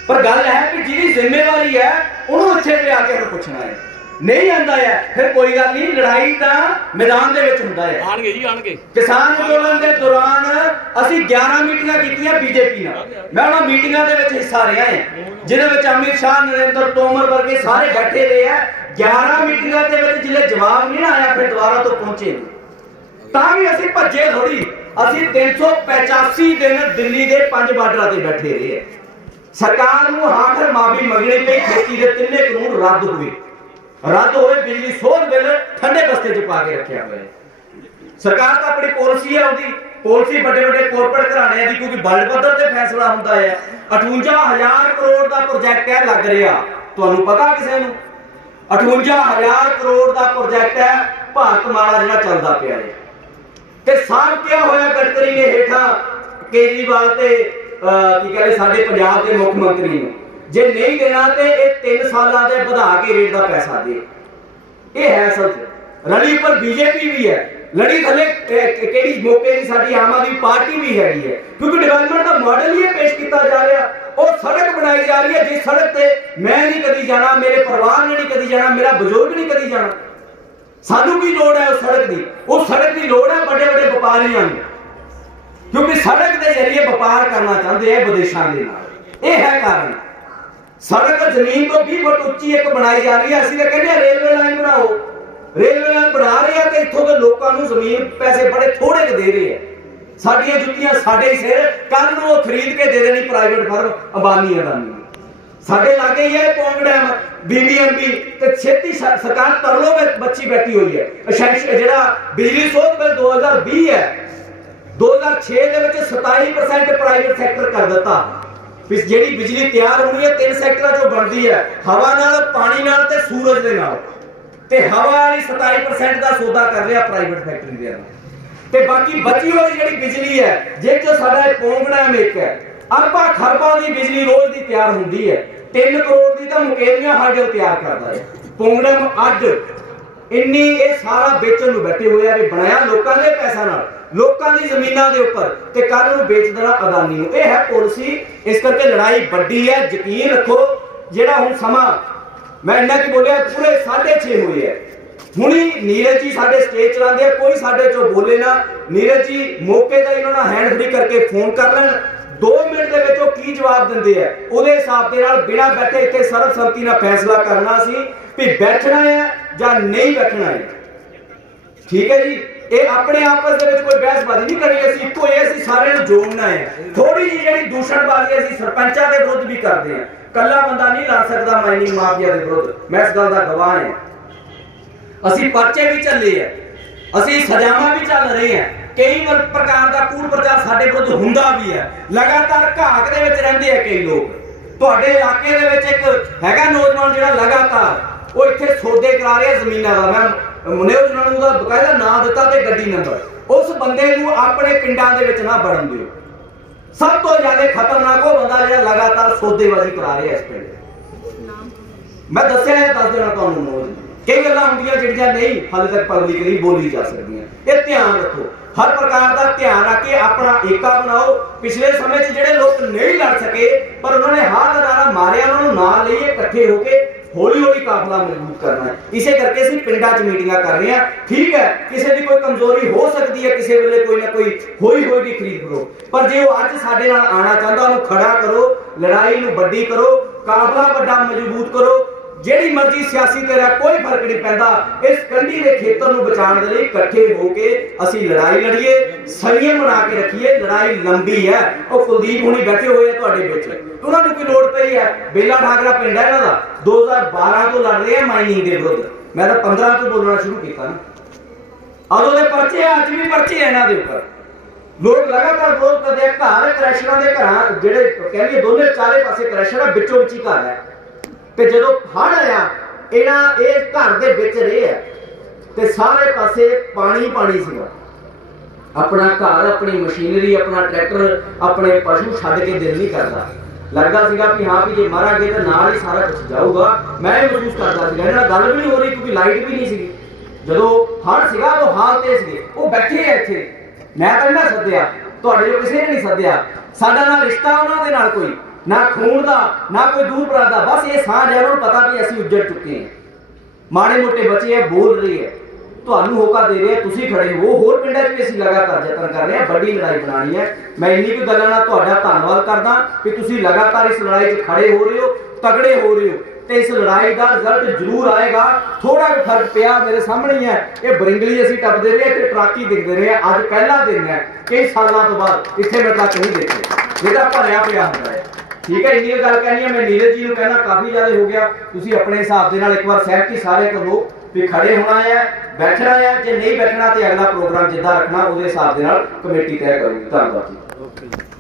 [SPEAKER 1] ਪਰ ਗੱਲ ਹੈ ਕਿ ਜਿਹਦੀ ਜ਼ਿੰਮੇਵਾਰੀ ਹੈ ਉਹਨੂੰ ਇੱਥੇ ਵੀ ਆ ਕੇ ਉਹਨੂੰ ਪੁੱਛਣਾ ਹੈ। ਨਹੀਂ ਆਂਦਾ ਹੈ ਫਿਰ ਕੋਈ ਗੱਲ ਨਹੀਂ ਲੜਾਈ ਤਾਂ ਮੈਦਾਨ ਦੇ ਵਿੱਚ ਹੁੰਦਾ ਹੈ।
[SPEAKER 2] ਆਣਗੇ ਜੀ ਆਣਗੇ।
[SPEAKER 1] ਕਿਸਾਨ ਅੰਦੋਲਨ ਦੇ ਦੌਰਾਨ ਅਸੀਂ 11 ਮੀਟਿੰਗਾਂ ਕੀਤੀਆਂ ਬੀਜੇਪੀ ਨਾਲ। ਮੈਂ ਉਹਨਾਂ ਮੀਟਿੰਗਾਂ ਦੇ ਵਿੱਚ ਹਿੱਸਾ ਰਿਹਾ ਹਾਂ ਜਿਹਦੇ ਵਿੱਚ ਅਮਿਤ ਸ਼ਾਹ ਨਰਿੰਦਰ ਤੋਮਰ ਵਰਗੇ ਸਾਰੇ ਬੈਠੇ ਰਹੇ ਆ। 11 ਮੀਟਿੰਗਾਂ ਦੇ ਵਿੱਚ ਜਿਲੇ ਜਵਾਬ ਨਹੀਂ ਨਾ ਆਇਆ ਫਿਰ ਦੁਬਾਰਾ ਤੋਂ ਪਹੁੰਚੇ ਤਾਂ ਵੀ ਅਸੀਂ ਭੱਜੇ ਥੋੜੀ ਅਸੀਂ 385 ਦਿਨ ਦਿੱਲੀ ਦੇ ਪੰਜ ਬਾਰਡਰਾਂ ਤੇ ਬੈਠੇ ਰਹੇ ਆ ਸਰਕਾਰ ਨੂੰ ਆਖਰ ਮਾਫੀ ਮੰਗਣੀ ਪਈ, ਖੇਤੀ ਦੇ ਤਿੰਨੇ ਕਾਨੂੰਨ ਰੱਦ ਹੋਏ ਰੱਦ ਹੋਏ ਬਿਜਲੀ, ਸੋਧ ਬਿੱਲ ਠੰਡੇ ਬਸਤੇ 'ਚ ਪਾ ਕੇ ਰੱਖਿਆ ਹੋਇਆ ਸਰਕਾਰ ਤਾਂ ਆਪਣੀ ਪਾਲਿਸੀ ਹੈ, ਉਹਦੀ ਪਾਲਿਸੀ ਵੱਡੇ ਵੱਡੇ ਕਾਰਪੋਰੇਟ ਘਰਾਣਿਆਂ ਦੀ ਕਿਉਂਕਿ ਵਰਲਡ ਪੱਧਰ ਤੇ ਫੈਸਲਾ ਹੁੰਦਾ ਹੈ। 58000 ਕਰੋੜ ਦਾ ਪ੍ਰੋਜੈਕਟ ਹੈ, ਲੱਗ ਰਿਹਾ। ਤੁਹਾਨੂੰ ਪਤਾ ਕਿਸੇ ਨੂੰ? 58000 ਕਰੋੜ ਦਾ ਪ੍ਰੋਜੈਕਟ ਹੈ, ਭਾਰਤ ਭਾਰਤਮਾਲਾ ਜਿਹੜਾ ਚੱਲਦਾ ਪਿਆ ਹੈ। ਤੇ ਸਾਬ ਕਿਹਾ ਹੋਇਆ ਗਡਕਰੀ ਨੇ ਹੇਠਾਂ? ਕੇਜਰੀਵਾਲ ਤੇ ਕੀ ਕਹਿੰਦੇ, ਸਾਡੇ ਪੰਜਾਬ ਦੇ ਮੁੱਖ ਮੰਤਰੀ ਨੂੰ। ਜੇ ਨਹੀਂ ਦੇਣਾ ਤੇ ਇਹ 3 ਸਾਲਾਂ ਦੇ ਵਧਾ ਕੇ ਰੇਟ ਦਾ ਪੈਸਾ ਦੇ। ਇਹ ਹੈ ਅਸਲ ਰਲੀ ਪਰ ਬੀਜੇਪੀ ਵੀ ਹੈ। ਲੜੀ ਥੱਲੇ ਕਿਹੜੀ ਮੌਕੇ ਦੀ ਸਾਡੀ ਆਮ ਆਦਮੀ ਪਾਰਟੀ ਵੀ ਹੈਗੀ ਹੈ। ਕਿਉਂਕਿ ਡਿਵੈਲਪਮੈਂਟ ਦਾ ਮਾਡਲ ਹੀ ਪੇਸ਼ ਕੀਤਾ ਜਾ ਰਿਹਾ। ਉਹ ਸੜਕ ਬਣਾਈ ਜਾ ਰਹੀ ਹੈ। ਜਿਸ ਸੜਕ ਤੇ ਮੈਂ ਨਹੀਂ ਕਦੀ ਜਾਣਾ, ਮੇਰੇ ਪਰਿਵਾਰ ਨੇ ਨਹੀਂ ਕਦੀ ਜਾਣਾ, ਮੇਰਾ ਬਜ਼ੁਰਗ ਨਹੀਂ ਕਦੀ ਜਾਣਾ। ਸਾਨੂੰ ਕੀ ਲੋੜ ਹੈ ਉਸ ਸੜਕ ਦੀ? ਉਹ ਸੜਕ ਦੀ ਲੋੜ ਹੈ ਵੱਡੇ ਵੱਡੇ ਵਪਾਰੀਆਂ ਨੂੰ। ਕਿਉਂਕਿ ਸੜਕ ਦੇ ਜ਼ਰੀਏ ਵਪਾਰ ਕਰਨਾ ਚਾਹੁੰਦੇ ਆ ਵਿਦੇਸ਼ਾਂ ਦੇ ਨਾਲ। ਇਹ ਹੈ ਕਾਰਨ। ਸੜਕ ਜ਼ਮੀਨ ਤੋਂ 20 ਫੁੱਟ ਉੱਚੀ ਇੱਕ ਬਣਾਈ ਜਾ ਰਹੀ ਹੈ। ਅਸੀਂ ਤਾਂ ਕਹਿੰਦੇ ਆ ਰੇਲਵੇ ਲਾਈਨ ਬਣਾਓ। ਰੇਲਵੇ ਲਾਈਨ ਬਣਾ ਰਹੇ ਆ ਤੇ ਇੱਥੋਂ ਦੇ ਲੋਕਾਂ ਨੂੰ ਜ਼ਮੀਨ ਪੈਸੇ ਬੜੇ ਥੋੜੇ ਦੇ ਰਹੇ ਆ। ਸਾਡੀਆਂ ਜੁੱਤੀਆਂ ਸਾਡੇ ਹੀ ਸਿਰ ਕੱਲ ਨੂੰ ਉਹ ਖਰੀਦ ਕੇ ਦੇ ਦੇਣੀ ਪ੍ਰਾਈਵੇਟ ਫਰਮ ਅੰਬਾਨੀ ਅਦਾਨੀ ਸਾਡੇ ਲਾਗੇ ਹੀ ਹੈ ਪੌਂਗ ਡੈਮ ਬੀਬੀਐਮਬੀ ਤੇ ਛੇਤੀ ਸਰਕਾਰ ਤਰਲੋ ਵਿੱਚ ਬੱਚੀ ਬੈਠੀ ਹੋਈ ਹੈ। ਜਿਹੜਾ ਬਿਜਲੀ ਸੋਧ ਬਿੱਲ 2020 ਹੈ 2006 ਦੇ ਵਿੱਚ 27% ਪ੍ਰਾਈਵੇਟ ਸੈਕਟਰ ਕਰ ਦਿੱਤਾ। ਵੀ ਜਿਹੜੀ ਬਿਜਲੀ ਤਿਆਰ ਹੋਣੀ ਹੈ, ਤਿੰਨ ਸੈਕਟਰਾਂ ਚੋਂ ਬਣਦੀ ਹੈ। ਹਵਾ ਨਾਲ, ਪਾਣੀ ਨਾਲ ਤੇ ਸੂਰਜ ਦੇ ਨਾਲ। ਤੇ ਹਵਾ ਵਾਲੀ 27% ਦਾ ਸੌਦਾ ਕਰ ਰਿਹਾ ਪ੍ਰਾਈਵੇਟ ਫੈਕਟਰੀ ਦੇ ਨਾਲ ਤੇ ਬਾਕੀ ਬਚੀ ਹੋਈ ਜਿਹੜੀ ਬਿਜਲੀ ਹੈ ਜੇ ਕਿ ਸਾਡਾ ਇਹ ਪੌਂਗੜਾ ਇੱਕ ਹੈ। ਅਰਬਾਂ ਖਰਬਾਂ ਦੀ ਬਿਜਲੀ ਰੋਜ਼ ਦੀ ਤਿਆਰ ਹੁੰਦੀ ਹੈ। 3 ਕਰੋੜ ਦੀ ਤਾਂ ਮੁਕੇਰੀਆਂ ਸਾਡੇ ਕੋਲ ਤਿਆਰ ਕਰਦਾ ਹੈ। ਪੌਂਗੜਮ ਅੱਜ ਇੰਨੀ ਇਹ ਸਾਰਾ ਵੇਚਣ ਨੂੰ ਬੈਠੇ ਹੋਏ ਆ ਵੀ ਬਣਾਇਆ ਲੋਕਾਂ ਦੇ ਪੈਸਾ ਨਾਲ। ਲੋਕਾਂ ਦੀ ਜ਼ਮੀਨਾਂ ਦੇ ਉੱਪਰ ਤੇ ਕੱਲ ਨੂੰ ਵੇਚ ਦੇਣਾ ਅਦਾਨੀ ਨੂੰ ਇਹ ਹੈ ਪਾਲਿਸੀ। ਇਸ ਕਰਕੇ ਲੜਾਈ ਵੱਡੀ ਹੈ, ਯਕੀਨ ਰੱਖੋ। ਜਿਹੜਾ ਹੁਣ ਸਮਾਂ, ਮੈਂ ਇੰਨਾ ਕੀ ਬੋਲਿਆ, ਪੂਰੇ 6.5 ਹੋਏ ਹੈ। ਹੁਣੀ ਨੀਰਜ ਜੀ ਸਾਡੇ ਸਟੇਜ ਚਲਾਉਂਦੇ ਆ, ਕੋਈ ਸਾਡੇ ਚੋਂ ਬੋਲੇ ਨਾ। ਨੀਰਜ ਜੀ, ਮੌਕੇ ਦਾ ਇਹਨਾਂ ਨਾਲ ਹੈਂਡ ਫ੍ਰੀ ਕਰਕੇ ਫੋਨ ਕਰ ਲੈਣ। 2 ਮਿੰਟ ਦੇ ਵਿੱਚ ਉਹ ਕੀ ਜਵਾਬ ਦਿੰਦੇ ਆ? ਉਹਦੇ ਹਿਸਾਬ ਦੇ ਨਾਲ ਬਿਨਾਂ ਬੈਠੇ ਇੱਥੇ ਸਰਬਸੰਮਤੀ ਨਾਲ ਫੈਸਲਾ ਕਰਨਾ ਸੀ ਵੀ ਬੈਠਣਾ ਹੈ ਜਾਂ ਨਹੀਂ ਬੈਠਣਾ ਹੈ। ਠੀਕ ਹੈ ਜੀ? ਇਹ ਆਪਣੇ ਆਪਸ ਦੇ ਵਿੱਚ ਕੋਈ ਬਹਿਸਬਾਜ਼ੀ ਨਹੀਂ ਕਰਨੀ ਅਸੀਂ, ਇੱਕੋ ਹੀ ਅਸੀਂ ਸਾਰਿਆਂ ਨੂੰ ਜੋੜਨਾ ਹੈ। ਥੋੜੀ ਜਿਹੀ ਜਿਹੜੀ ਦੂਸ਼ਣਬਾਜ਼ੀ ਅਸੀਂ ਸਰਪੰਚਾਂ ਦੇ ਵਿਰੁੱਧ ਵੀ ਕਰਦੇ ਹਾਂ। ਕੱਲਾ ਬੰਦਾ ਨਹੀਂ ਲੜ ਸਕਦਾ ਮਾਈਨਿੰਗ ਮਾਫੀਆ ਦੇ ਵਿਰੁੱਧ। ਮੈਂ ਇਸ ਗੱਲ ਦਾ ਗਵਾਹ ਹਾਂ। ਅਸੀਂ ਪਰਚੇ ਵੀ ਚੱਲੇ ਆ ਅਸੀਂ ਸਜ਼ਾਵਾਂ ਵੀ ਚੱਲ ਰਹੇ ਆ ਕਈ ਪ੍ਰਕਾਰ ਦਾ ਕੂੜ ਪ੍ਰਚਾਰ ਸਾਡੇ ਵਿਰੁੱਧ ਹੁੰਦਾ ਵੀ ਹੈ। ਲਗਾਤਾਰ ਘਾਕ ਦੇ ਵਿੱਚ ਰਹਿੰਦੇ ਆ ਕਈ ਲੋਕ। ਤੁਹਾਡੇ ਇਲਾਕੇ ਦੇ ਵਿੱਚ ਇੱਕ ਹੈਗਾ ਨੌਜਵਾਨ ਜਿਹੜਾ ਲਗਾਤਾਰ ਉਹ ਇੱਥੇ ਸੌਦੇ ਕਰਾ ਰਿਹਾ ਜ਼ਮੀਨਾਂ ਦਾ। ਮੈਂ ਮੁਨੇਵ ਜਨਾਂ ਨੂੰ ਦਾ ਬਕਾਇਦਾ ਨਾਂ ਦਿੱਤਾ ਤੇ ਗੱਡੀ ਨੰਬਰ ਉਸ ਬੰਦੇ ਨੂੰ ਆਪਣੇ ਪਿੰਡਾਂ ਦੇ ਵਿੱਚ ਨਾ ਵੜਨ ਦਿਓ। ਸਭ ਤੋਂ ਜ਼ਿਆਦਾ ਖਤਰਨਾਕ ਉਹ ਬੰਦਾ ਜਿਹੜਾ ਲਗਾਤਾਰ ਸੌਦੇਬਾਜ਼ੀ ਕਰਾ ਰਿਹਾ ਇਸ ਪਿੰਡ ਮੈਂ ਦੱਸਿਆ ਹੈ, ਦੱਸ ਦੇਣਾ ਤੁਹਾਨੂੰ ਨੌਜ ਕਈ ਗੱਲਾਂ ਹੁੰਦੀਆਂ ਜਿਹੜੀਆਂ ਨਹੀਂ, ਹਾਲੇ ਤੱਕ ਪਬਲਿਕਲੀ ਬੋਲੀ ਜਾ ਸਕਦੀਆਂ। ਇਹ ਧਿਆਨ ਰੱਖੋ। ਹਰ ਪ੍ਰਕਾਰ ਦਾ ਧਿਆਨ ਰੱਖ ਕੇ ਆਪਣਾ ਏਕਾ ਬਣਾਓ। ਪਿਛਲੇ ਸਮੇਂ 'ਚ ਜਿਹੜੇ ਲੋਕ ਨਹੀਂ ਲੜ ਸਕੇ, ਪਰ ਉਹਨਾਂ ਨੇ ਹਾਰ ਨਾਰਾ ਮਾਰਿਆ, ਉਹਨਾਂ ਨੂੰ ਨਾਲ ਲਈਏ, ਇਕੱਠੇ ਹੋ ਕੇ ਹੌਲੀ ਹੌਲੀ ਕਾਫਲਾ ਮਜ਼ਬੂਤ ਕਰਨਾ ਹੈ। ਇਸੇ ਕਰਕੇ ਅਸੀਂ ਪਿੰਡਾਂ 'ਚ ਮੀਟਿੰਗਾਂ ਕਰ ਰਹੇ ਹਾਂ। ਠੀਕ ਹੈ, ਕਿਸੇ ਦੀ ਕੋਈ ਕਮਜ਼ੋਰੀ ਹੋ ਸਕਦੀ ਹੈ, ਕਿਸੇ ਵੇਲੇ ਕੋਈ ਨਾ ਕੋਈ ਹੋਈ ਹੋਈ ਦੀ ਖਰੀਦ ਕਰੋ। ਪਰ ਜੇ ਉਹ ਅੱਜ ਸਾਡੇ ਨਾਲ ਆਣਾ ਚਾਹੁੰਦਾ, ਉਹਨੂੰ ਖੜਾ ਕਰੋ, ਲੜਾਈ ਨੂੰ ਵੱਡੀ ਕਰੋ, ਕਾਫਲਾ ਵੱਡਾ ਮਜ਼ਬੂਤ ਕਰੋ ਜਿਹੜੀ ਮਰਜ਼ੀ ਸਿਆਸੀ ਤੇਰਾ ਕੋਈ ਫ਼ਰਕ ਨਹੀਂ ਪੈਂਦਾ। ਇਸ ਕੰਢੀ ਦੇ ਖੇਤਰ ਨੂੰ ਬਚਾਉਣ ਦੇ ਲਈ ਇਕੱਠੇ ਹੋ ਕੇ ਅਸੀਂ ਲੜਾਈ ਲੜੀਏ ਸੰਯਮ ਬਣਾ ਕੇ ਰੱਖੀਏ ਲੜਾਈ ਲੰਬੀ ਹੈ। ਉਹ ਕੁਲਦੀਪ ਹੁਣੀ ਬੈਠੇ ਹੋਏ ਆ ਤੁਹਾਡੇ ਵਿੱਚ। ਉਹਨਾਂ ਨੂੰ ਕੋਈ ਲੋੜ ਪਈ ਹੈ? ਬੇਲਾ ਠਾਕਰਾ ਪਿੰਡ ਹੈ ਇਹਨਾਂ ਦਾ। 2012 ਤੋਂ ਲੜ ਰਹੇ ਆ ਮਾਈਨਿੰਗ ਦੇ ਵਿਰੁੱਧ। ਮੈਂ ਤਾਂ 15 ਤੋਂ ਬੋਲਣਾ ਸ਼ੁਰੂ ਕੀਤਾ ਨਾ। ਉਦੋਂ ਦੇ ਪਰਚੇ ਆ, ਅੱਜ ਵੀ ਪਰਚੇ ਆ ਇਹਨਾਂ ਦੇ ਉੱਪਰ। ਲੋਕ ਲਗਾਤਾਰ ਵਿਰੋਧ ਕਰਦੇ ਆ। ਘਰ ਕ੍ਰੈਸ਼ਰਾਂ ਦੇ ਘਰਾਂ ਜਿਹੜੇ ਕਹਿੰਦੇ ਦੋਨੇ ਚਾਰੇ ਪਾਸੇ ਕ੍ਰੈਸ਼ਰ ਆ ਵਿੱਚੋਂ ਵਿੱਚ ਹੀ ਘਰ ਹੈ। ਤੇ ਜਦੋਂ ਹੜ ਆਇਆ ਇਹਨਾਂ ਇਹ ਘਰ ਦੇ ਵਿੱਚ ਰਹੇ ਆ। ਤੇ ਸਾਰੇ ਪਾਸੇ ਪਾਣੀ ਪਾਣੀ ਸੀਗਾ। ਆਪਣਾ ਘਰ, ਆਪਣੀ ਮਸ਼ੀਨਰੀ, ਆਪਣਾ ਟਰੈਕਟਰ, ਆਪਣੇ ਪਸ਼ੂ ਛੱਡ ਕੇ ਦਿਲ ਨਹੀਂ ਕਰਦਾ। ਲੱਗਦਾ ਸੀਗਾ ਕਿ ਹਾਂ, ਵੀ ਜੇ ਮਾਰਾਂਗੇ ਤਾਂ ਨਾਲ ਹੀ ਸਾਰਾ ਕੁਝ ਜਾਊਗਾ। ਮੈਂ ਇਹ ਮਹਿਸੂਸ ਕਰਦਾ ਸੀਗਾ। ਇਹਨਾਂ ਨਾਲ ਗੱਲ ਵੀ ਨਹੀਂ ਹੋ ਰਹੀ ਕਿਉਂਕਿ ਲਾਈਟ ਵੀ ਨਹੀਂ ਸੀਗੀ। ਜਦੋਂ ਹੜ ਸੀਗਾ, ਉਹ ਹਾਲ ਤੇ ਸੀਗੇ। ਉਹ ਬੈਠੇ ਆ ਇੱਥੇ। ਮੈਂ ਤਾਂ ਇਹਨਾਂ ਸੱਦਿਆ। ਤੁਹਾਡੇ ਜੋ ਕਿਸੇ ਨੇ ਨਹੀਂ ਸੱਦਿਆ। ਸਾਡਾ ਨਾਲ ਰਿਸ਼ਤਾ ਉਹਨਾਂ ਦੇ ਨਾਲ ਕੋਈ। ਨਾ ਖੂਨ ਦਾ, ਨਾ ਕੋਈ ਦੂਰ ਪਰਾਤ ਦਾ ਬਸ ਇਹ ਸਾਂਝ ਹੈ, ਉਹਨਾਂ ਨੂੰ ਪਤਾ ਵੀ ਅਸੀਂ ਉੱਜੜ ਚੁੱਕੇ ਹਾਂ। ਮਾੜੇ ਮੋਟੇ ਬੱਚੇ ਆ ਬੋਲ ਰਹੇ ਆ ਤੁਹਾਨੂੰ ਹੋਕਾ ਦੇ ਰਹੇ ਤੁਸੀਂ ਖੜੇ ਹੋ। ਹੋਰ ਪਿੰਡਾਂ 'ਚ ਵੀ ਅਸੀਂ ਲਗਾਤਾਰ ਯਤਨ ਕਰ ਰਹੇ ਹਾਂ, ਵੱਡੀ ਲੜਾਈ ਬਣਾਣੀ ਹੈ। ਮੈਂ ਇੰਨੀ ਕੁ ਗੱਲਾਂ ਨਾਲ ਤੁਹਾਡਾ ਧੰਨਵਾਦ ਕਰਦਾ ਕਿ ਤੁਸੀਂ ਲਗਾਤਾਰ ਇਸ ਲੜਾਈ 'ਚ ਖੜੇ ਹੋ ਰਹੇ ਹੋ, ਤਗੜੇ ਹੋ ਰਹੇ ਹੋ। ਤੇ ਇਸ ਲੜਾਈ ਦਾ ਰਿਜ਼ਲਟ ਜ਼ਰੂਰ ਆਏਗਾ। ਥੋੜਾ ਜਿਹਾ ਫ਼ਰਕ ਪਿਆ ਮੇਰੇ ਸਾਹਮਣੇ ਹੀ ਹੈ। ਇਹ ਬਰਿੰਗਲੀ ਅਸੀਂ ਟੱਪਦੇ ਰਹੇ ਤੇ ਟਰਾਕੀ ਦਿਖਦੇ ਰਹੇ ਅੱਜ ਪਹਿਲਾ ਦਿਨ ਹੈ। ਕਈ ਸਾਲਾਂ ਤੋਂ ਬਾਅਦ ਇੱਥੇ ਮੈਂ ਟਰੱਕ ਨਹੀਂ ਦੇਖੇ ਜਿਹੜਾ ਭਰਿਆ ਪਿਆ ਹੁੰਦਾ ਹੈ। ਠੀਕ ਹੈ, ਇੰਨੀ ਕੁ ਗੱਲ ਕਹਿਣੀ ਹੈ, ਮੈਂ ਨੀਰਜ ਜੀ ਨੂੰ ਕਹਿਣਾ ਕਾਫੀ ਜ਼ਿਆਦਾ ਹੋ ਗਿਆ। ਤੁਸੀਂ ਆਪਣੇ ਹਿਸਾਬ ਦੇ ਨਾਲ ਇੱਕ ਵਾਰ ਸਹਿਮਤੀ ਸਾਰੇ ਕਰੋ ਵੀ ਖੜੇ ਹੋਣਾ ਹੈ, ਬੈਠਣਾ ਹੈ, ਜੇ ਨਹੀਂ ਬੈਠਣਾ ਤੇ ਅਗਲਾ ਪ੍ਰੋਗਰਾਮ ਜਿੱਦਾਂ ਰੱਖਣਾ, ਉਹਦੇ ਹਿਸਾਬ ਦੇ ਨਾਲ ਕਮੇਟੀ ਤੈਅ ਕਰੂਗੀ। ਧੰਨਵਾਦ ਜੀ।
[SPEAKER 3] ਓਕੇ